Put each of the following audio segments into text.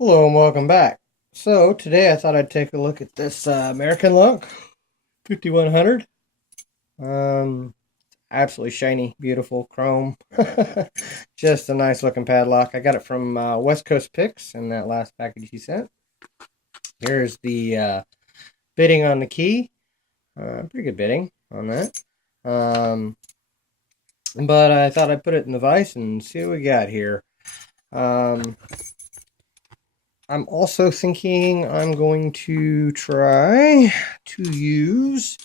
Hello and welcome back. So today I thought I'd take a look at this American lock 5100. Um, Absolutely shiny, beautiful chrome. Just a nice looking padlock. I got it from West Coast Picks in that last package he sent. Here's the bidding on the key. Pretty good bidding on that. Um, but I thought I'd put it in the vise and see what we got here. Um, I'm also thinking I'm going to try to use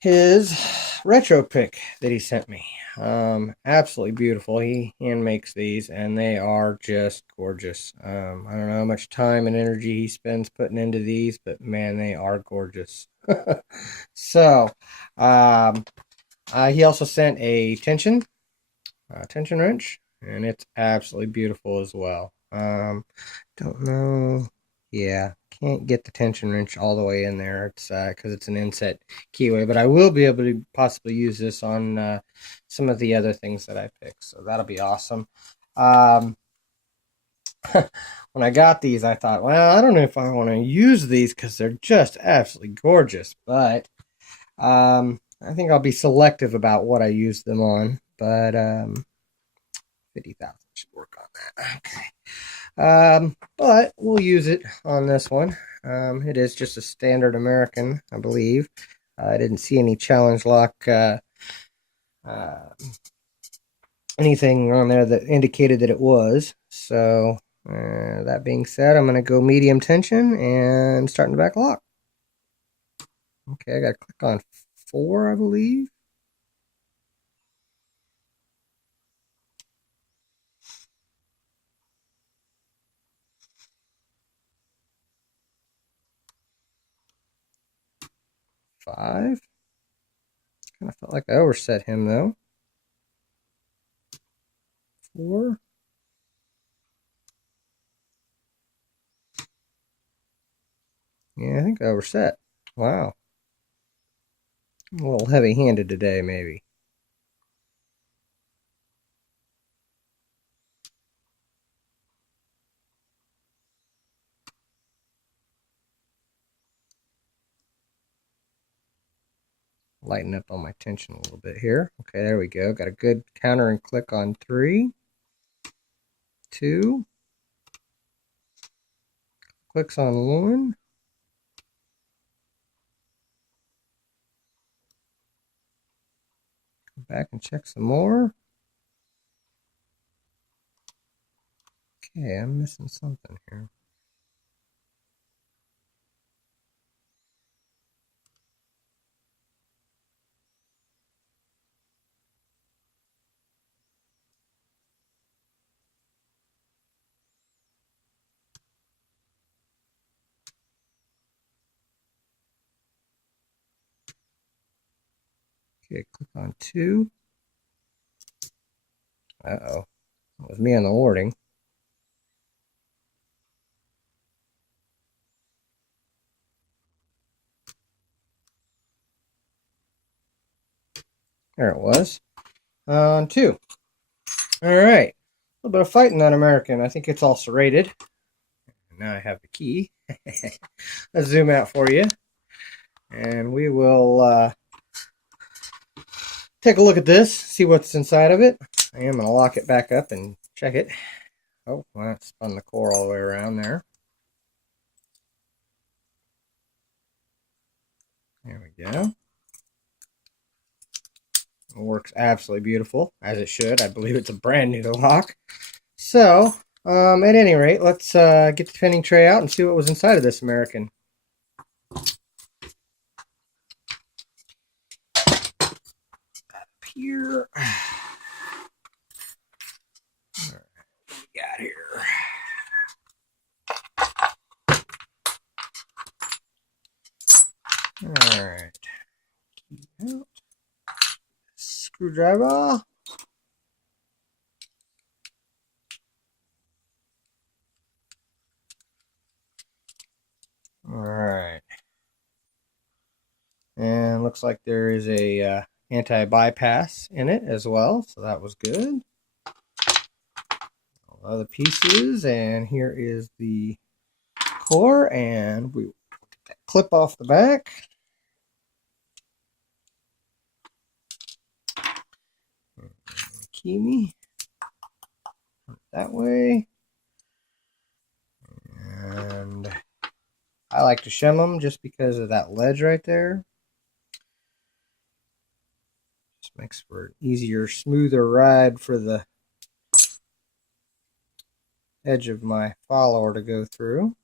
his retro pick that he sent me. Absolutely beautiful. He hand makes these and they are just gorgeous. I don't know how much time and energy he spends putting into these, but man, they are gorgeous. So, um, he also sent a tension wrench, and it's absolutely beautiful as well. Don't know. Yeah, can't get the tension wrench all the way in there. It's because it's an inset keyway, but I will be able to possibly use this on some of the other things that I pick. So that'll be awesome. Um, when I got these, I thought, well, I don't know if I want to use these because they're just absolutely gorgeous, but I think I'll be selective about what I use them on. But 50,000 should work on that. Okay. But we'll use it on this one. It is just a standard American, I believe. I didn't see any challenge lock uh, anything on there that indicated that it was. So that being said, I'm going to go medium tension and starting the back lock. Okay, I got to click on 4, I believe. Five. Kind of felt like I overset him though. 4. Yeah, I think I overset. Wow. A little heavy handed today, maybe. Lighten up on my tension a little bit here. Okay, there we go. Got a good counter and click on 3, 2, clicks on 1. Go back and check some more. Okay, I'm missing something here. Okay, click on 2. Uh-oh. It was me on the warding. There it was. On 2. All right. A little bit of fighting that American. I think it's all serrated. Now I have the key. Let's zoom out for you. And we will take a look at this, see what's inside of it. I am going to lock it back up and check it. Oh, well, that spun the core all the way around there. There we go. It works absolutely beautiful, as it should. I believe it's a brand new lock. So, at any rate, let's get the pinning tray out and see what was inside of this Ameirican. Here. All right, what we got here? All right. Out. Screwdriver. All right. And looks like there is a anti-bypass in it as well, so that was good. I'll all the pieces, and here is the core, and we clip off the back. Key me that way, and I like to shim them just because of that ledge right there. Just makes for an easier, smoother ride for the edge of my follower to go through.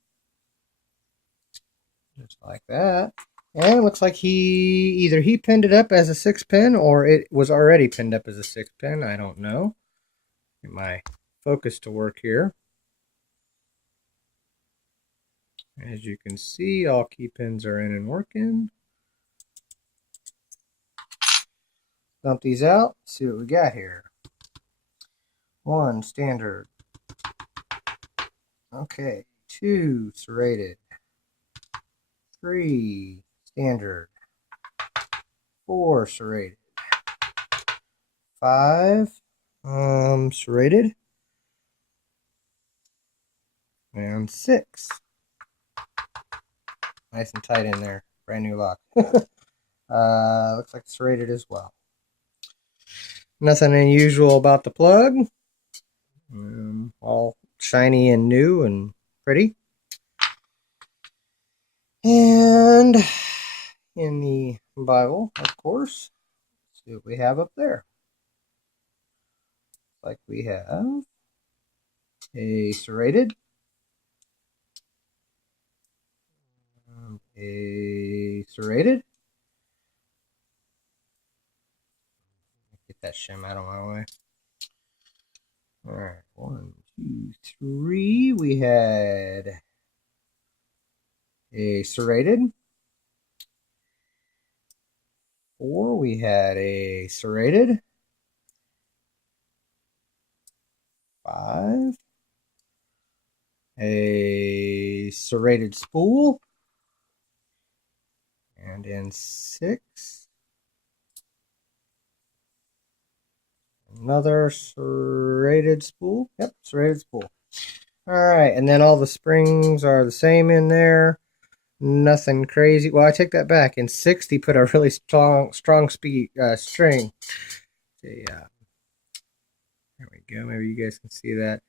Just like that. And it looks like either he pinned it up as a 6-pin or it was already pinned up as a 6-pin. I don't know. Get my focus to work here. As you can see, all key pins are in and working. Dump these out, see what we got here. 1 standard. Okay, 2 serrated. 3 standard. 4 serrated. 5 serrated. And 6. Nice and tight in there. Brand new lock. Looks like it's serrated as well. Nothing unusual about the plug. All shiny and new and pretty. And in the Bible, of course, let's see what we have up there. Like we have a serrated, a serrated. Get that shim out of my way. All right, 1, 2, 3. We had a serrated. 4. We had a serrated. 5. A serrated spool. And in 6. Another serrated spool. Yep, serrated spool. Alright, and then all the springs are the same in there. Nothing crazy. Well, I take that back. In 6, he put a really strong string. There we go. Maybe you guys can see that.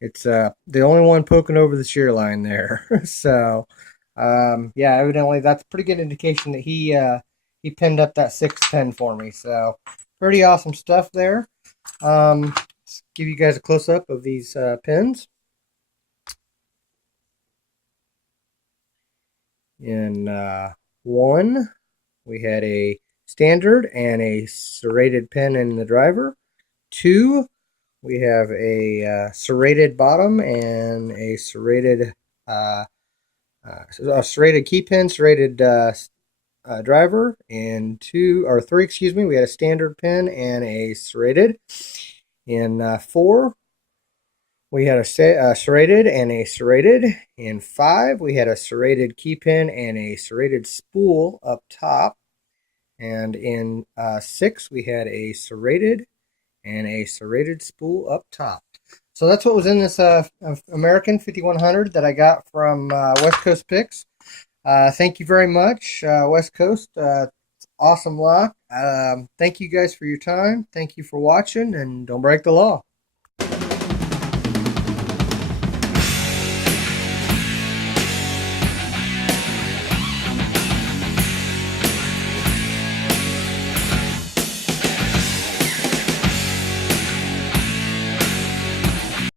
It's the only one poking over the shear line there. So, yeah, evidently that's a pretty good indication that he pinned up that 6-pin for me. So, pretty awesome stuff there. Let's give you guys a close-up of these pins. In 1, we had a standard and a serrated pin in the driver. 2, we have a serrated bottom and a serrated key pin, serrated driver. In 2 or 3, excuse me, we had a standard pin and a serrated. In 4, we had a serrated and a serrated. In 5, we had a serrated key pin and a serrated spool up top. And in 6, we had a serrated and a serrated spool up top. So that's what was in this Ameirican 5100 that I got from West Coast Picks. Thank you very much, West Coast. Awesome lock. Thank you guys for your time. Thank you for watching, and don't break the law.